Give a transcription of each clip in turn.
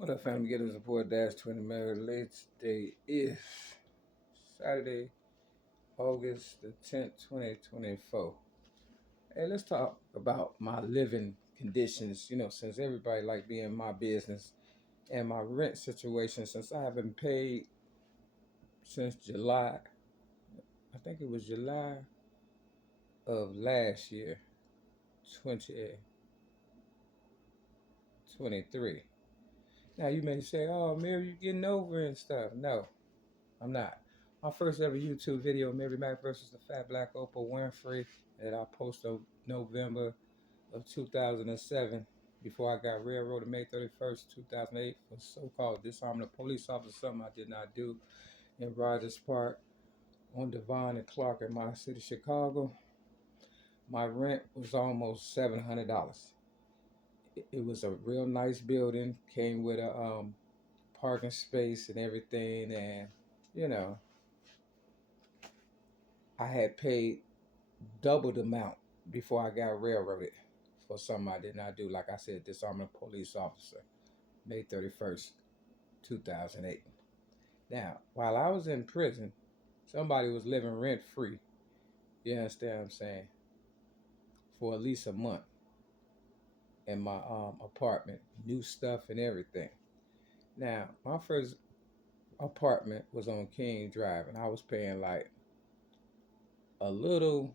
What up, family? Get us support dash 20 Mary late. Today is Saturday, August the 10th, 2024. Hey, let's talk about my living conditions. Since everybody like being in my business and my rent situation, since I haven't paid since July, I think it was July of last year, 2023. Now you may say, "Oh, Mary, you getting over it and stuff." No, I'm not. My first ever YouTube video, Mary Mack versus the Fat Black Oprah Winfrey, that I posted November of 2007, before I got railroaded May 31st, 2008, for so-called disarming a police officer, something I did not do, in Rogers Park on DEVON and Clark in my city, Chicago. My rent was almost $700. It was a real nice building, came with a parking space and everything, and you know, I had paid double the amount before I got railroaded for something I did not do. Like I said, disarming a police officer, May 31st, 2008. Now, while I was in prison, somebody was living rent free, you understand what I'm saying, for at least a month in my apartment, new stuff and everything. Now, my first apartment was on King Drive, and I was paying like a little,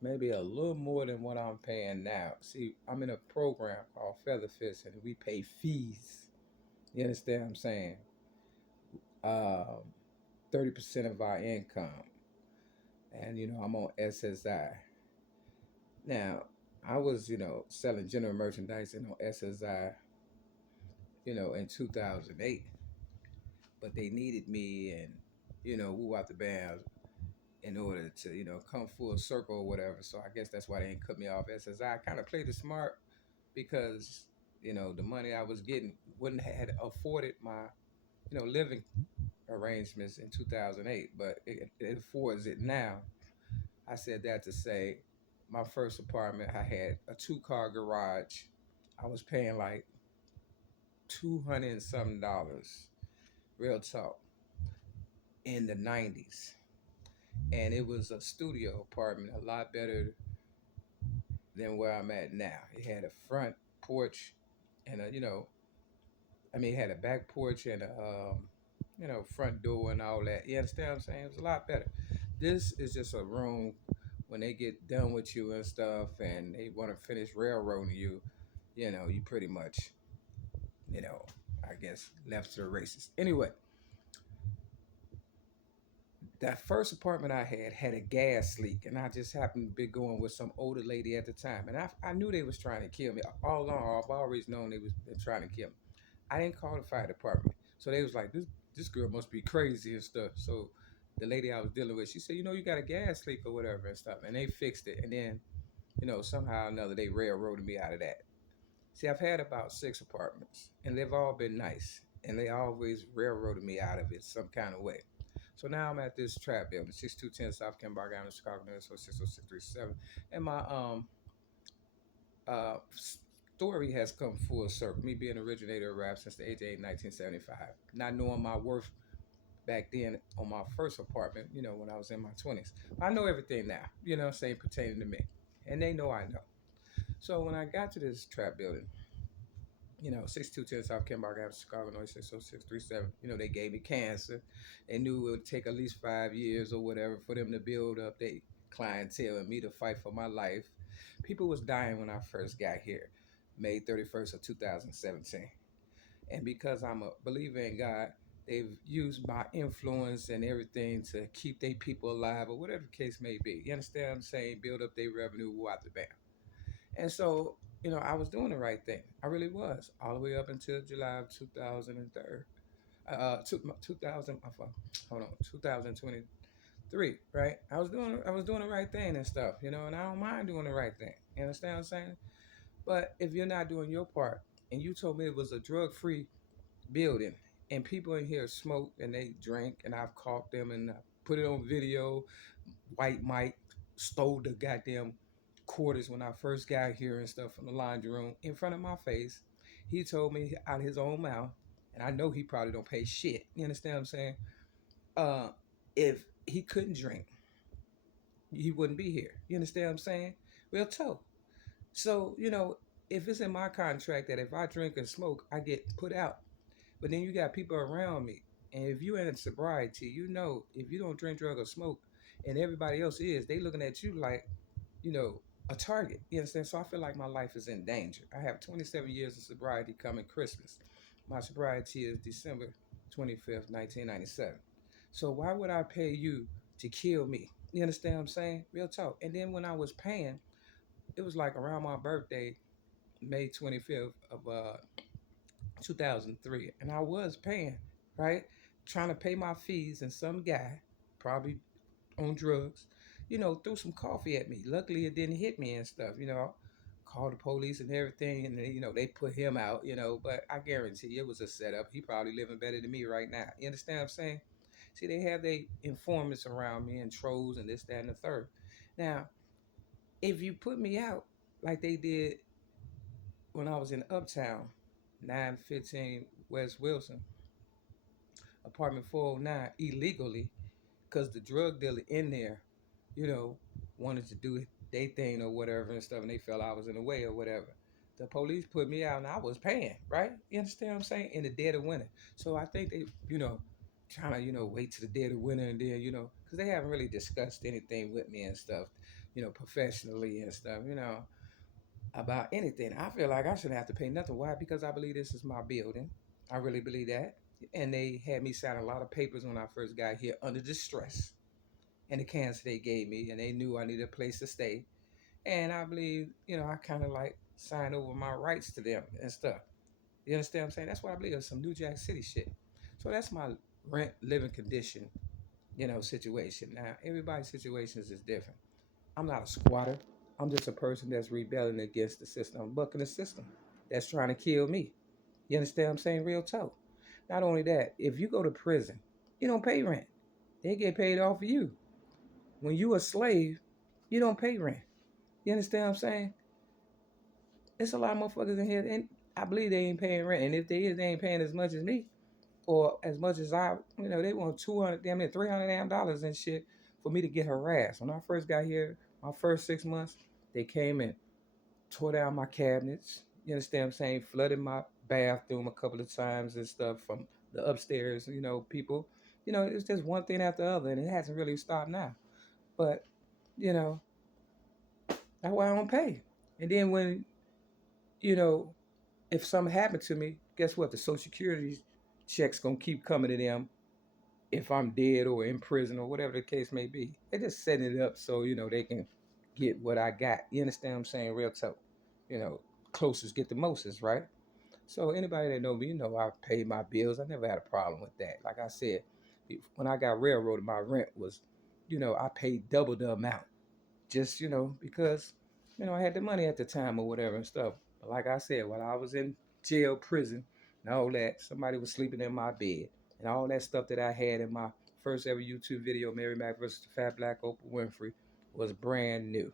maybe a little more than what I'm paying now. See, I'm in a program called Featherfist, and we pay fees. You understand what I'm saying? 30% of our income. And, I'm on SSI. Now, I was, selling general merchandise on SSI, in 2008. But they needed me and, woo out the band in order to, come full circle or whatever. So I guess that's why they didn't cut me off SSI. I kind of played it smart because, the money I was getting wouldn't have afforded my, living arrangements in 2008, but it affords it now. I said that to say my first apartment, I had a two-car garage. I was paying like 200 and something dollars, real talk, in the 90s. And it was a studio apartment, a lot better than where I'm at now. It had a front porch and it had a back porch and a, front door and all that. You understand what I'm saying? It was a lot better. This is just a room when they get done with you and stuff and they want to finish railroading you, you pretty much, you know, I guess left to the races. Anyway, that first apartment I had a gas leak, and I just happened to be going with some older lady at the time, and I knew they was trying to kill me all along. I've always known they was been trying to kill me. I didn't call the fire department, so they was like, this girl must be crazy and stuff. So the lady I was dealing with, she said, you got a gas leak or whatever and stuff, and they fixed it, and then somehow or another they railroaded me out of that. See, I've had about 6 apartments, and they've all been nice, and they always railroaded me out of it some kind of way. So now I'm at this trap building, 6210 South Kembar Avenue, Chicago, Minnesota 60637, and my uh, story has come full circle. Me being an originator of rap since the age of 8, 1975, not knowing my worth back then on my first apartment, when I was in my 20s. I know everything now, saying pertaining to me, and they know I know. So when I got to this trap building, 6210 South Kembar Avenue, Chicago, Illinois 60637. They gave me cancer. They knew it would take at least 5 years or whatever for them to build up their clientele and me to fight for my life. People was dying when I first got here, May 31st of 2017. And because I'm a believer in God, they've used my influence and everything to keep their people alive or whatever the case may be. You understand what I'm saying? Build up their revenue, out the band. And so, I was doing the right thing. I really was, all the way up until July of 2003. 2000, hold on, 2023, right? I was doing the right thing and stuff, and I don't mind doing the right thing. You understand what I'm saying? But if you're not doing your part, and you told me it was a drug-free building, and people in here smoke and they drink, and I've caught them and put it on video. White Mike stole the goddamn quarters when I first got here and stuff from the laundry room in front of my face. He told me out of his own mouth, and I know he probably don't pay shit. You understand what I'm saying? Uh, if he couldn't drink, he wouldn't be here. You understand what I'm saying? Real talk. So, if it's in my contract that if I drink and smoke, I get put out. But then you got people around me. And if you're in sobriety, if you don't drink, drug, or smoke, and everybody else is, they looking at you like, you know, a target. You understand? So I feel like my life is in danger. I have 27 years of sobriety coming Christmas. My sobriety is December 25th, 1997. So why would I pay you to kill me? You understand what I'm saying? Real talk. And then when I was paying, it was like around my birthday, May 25th of 2003, and I was paying, right? Trying to pay my fees, and some guy, probably on drugs, threw some coffee at me. Luckily, it didn't hit me and stuff, Called the police and everything, and they put him out, but I guarantee you it was a setup. He probably living better than me right now. You understand what I'm saying? See, they have their informants around me and trolls and this, that, and the third. Now, if you put me out like they did when I was in Uptown, 915 West Wilson, apartment 409, illegally, because the drug dealer in there, you know, wanted to do their thing or whatever and stuff, and they felt I was in the way or whatever. The police put me out and I was paying, right? You understand what I'm saying? In the dead of winter. So I think they, trying to, wait to the dead of winter and then, because they haven't really discussed anything with me and stuff, professionally and stuff, about anything. I feel like I shouldn't have to pay nothing. Why? Because I believe this is my building. I really believe that. And they had me sign a lot of papers when I first got here under distress and the cancer they gave me, and they knew I needed a place to stay. And I believe, I kind of like signed over my rights to them and stuff. You understand what I'm saying? That's what I believe. It's some New Jack City shit. So that's my rent living condition, situation. Now, everybody's situations is different. I'm not a squatter. I'm just a person that's rebelling against the system. I'm bucking the system that's trying to kill me. You understand what I'm saying? Real talk. Not only that, if you go to prison, you don't pay rent. They get paid off of you. When you a slave, you don't pay rent. You understand what I'm saying? There's a lot of motherfuckers in here, and I believe they ain't paying rent. And if they is, they ain't paying as much as me, or as much as I. They want 200, damn near $300 and shit for me to get harassed. When I first got here, my first 6 months, they came and tore down my cabinets. You understand what I'm saying? Flooded my bathroom a couple of times and stuff from the upstairs, people. It's just one thing after the other, and it hasn't really stopped now. But, you know, that's why I don't pay. And then when, you know, if something happened to me, guess what? The Social Security checks gonna keep coming to them if I'm dead or in prison or whatever the case may be. They're just setting it up so, they can get what I got. You understand what I'm saying? Real talk. You know, closest get the mostest, right? So anybody that know me, I pay my bills. I never had a problem with that. Like I said, when I got railroaded, my rent was, I paid double the amount just, because, I had the money at the time or whatever and stuff. But like I said, while I was in jail, prison, and all that, somebody was sleeping in my bed. And all that stuff that I had in my first ever YouTube video, Mary Mack versus the Fat Black Oprah Winfrey, was brand new.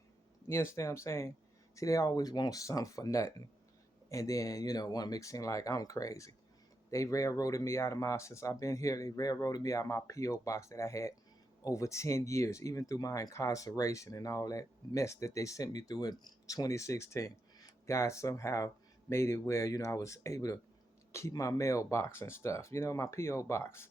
You understand what I'm saying? See, they always want something for nothing. And then, want to make it seem like I'm crazy. They railroaded me out of since I've been here, they railroaded me out of my P.O. box that I had over 10 years, even through my incarceration and all that mess that they sent me through in 2016. God somehow made it where, I was able to keep my mailbox and stuff, my P.O. box.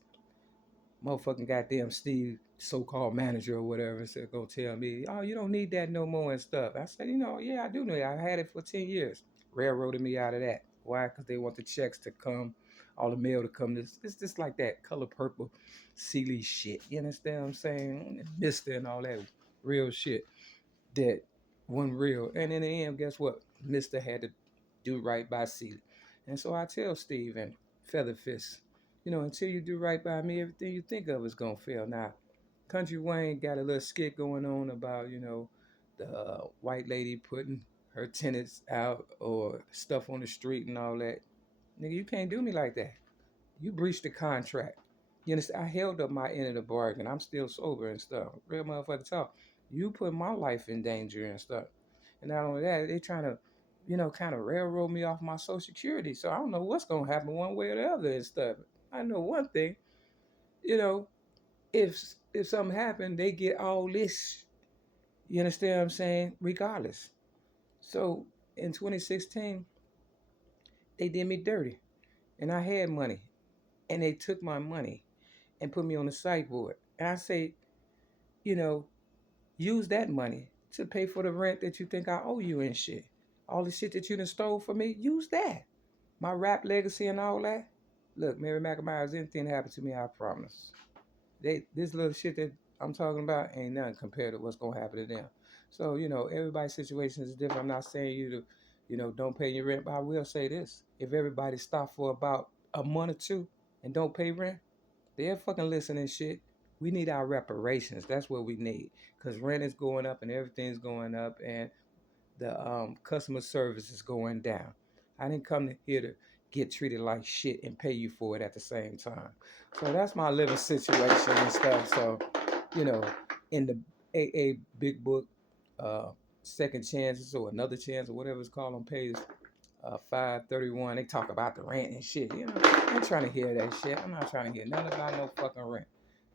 Motherfucking goddamn Steve, so-called manager or whatever, said, go tell me, oh, you don't need that no more and stuff. I said, yeah, I do know that. I had it for 10 years. Railroaded me out of that. Why? Because they want the checks to come, all the mail to come. It's just like that color purple, Sealy shit. You understand what I'm saying? Mister and all that real shit that wasn't real. And in the end, guess what? Mister had to do right by Sealy. And so I tell Steve and Featherfist, until you do right by me, everything you think of is going to fail. Now, Country Wayne got a little skit going on about, the white lady putting her tenants out or stuff on the street and all that. Nigga, you can't do me like that. You breached the contract. You understand? I held up my end of the bargain. I'm still sober and stuff. Real motherfucker talk. You put my life in danger and stuff. And not only that, they trying to, kind of railroad me off my Social Security. So I don't know what's gonna happen one way or the other and stuff. I know one thing, you know, if something happened, they get all this. You understand what I'm saying? Regardless. So in 2016, they did me dirty, and I had money, and they took my money and put me on the sideboard. And I say, you know, use that money to pay for the rent that you think I owe you and shit. All the shit that you done stole from me, use that. My rap legacy and all that. Look, Mary McNamara, anything happen to me, I promise. This little shit that I'm talking about ain't nothing compared to what's gonna happen to them. So, everybody's situation is different. I'm not saying you to, don't pay your rent, but I will say this. If everybody stop for about a month or two and don't pay rent, they're fucking listening shit. We need our reparations. That's what we need. Because rent is going up and everything's going up and the customer service is going down. I didn't come here to get treated like shit and pay you for it at the same time. So that's my living situation and stuff. So, you know, in the AA Big Book, Second Chances or Another Chance or whatever it's called on page 531, they talk about the rent and shit. I ain't trying to hear that shit. I'm not trying to hear nothing about no fucking rent.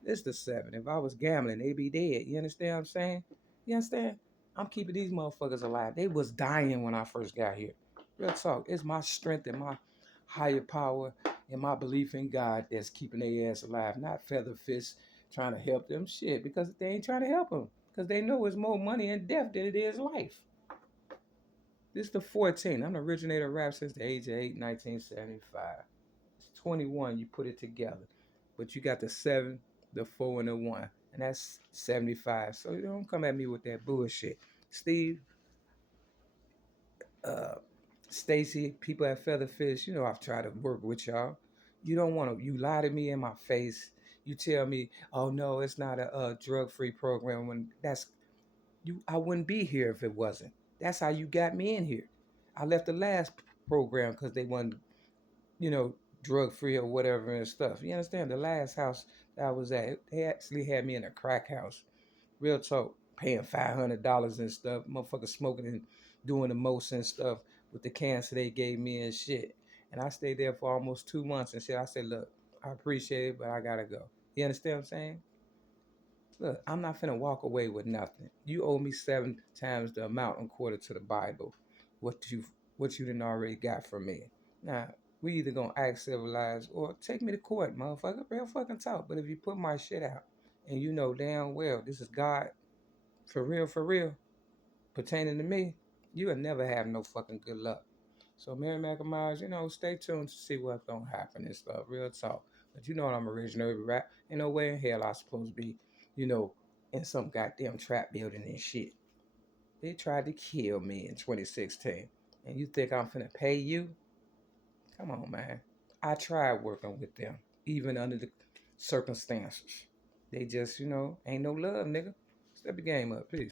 This the 7. If I was gambling, they'd be dead. You understand what I'm saying? You understand? I'm keeping these motherfuckers alive. They was dying when I first got here. Real talk. It's my strength and my higher power and my belief in God that's keeping their ass alive. Not feather fists trying to help them shit because they ain't trying to help them. Because they know it's more money in death than it is life. This is the 14. I'm the originator of rap since the age of 8, 1975. It's 21, you put it together. But you got the 7, the 4, and the 1. And that's 75. So you don't come at me with that bullshit. Steve, Stacy, people at Featherfish, I've tried to work with y'all. You don't want to, you lie to me in my face. You tell me, oh no, it's not a drug-free program when I wouldn't be here if it wasn't. That's how you got me in here. I left the last program because they wasn't, you know, drug-free or whatever and stuff. You understand? The last house that I was at, they actually had me in a crack house. Real talk, paying $500 and stuff. Motherfucker smoking and doing the most and stuff with the cancer they gave me and shit. And I stayed there for almost 2 months and shit. I said, look, I appreciate it, but I gotta go. You understand what I'm saying? Look, I'm not finna walk away with nothing. You owe me 7 times the amount according to the Bible. What you done already got from me. Now, we either gonna act civilized or take me to court, motherfucker. Real fucking talk. But if you put my shit out and you know damn well this is God for real, pertaining to me, you will never have no fucking good luck. So Mary McNamara, stay tuned to see what's gonna happen and stuff. Real talk. But you know what I'm original rap. Ain't no way in hell I supposed to be, you know, in some goddamn trap building and shit. They tried to kill me in 2016. And you think I'm finna pay you? Come on, man. I tried working with them, even under the circumstances. They just, ain't no love, nigga. Step the game up, please.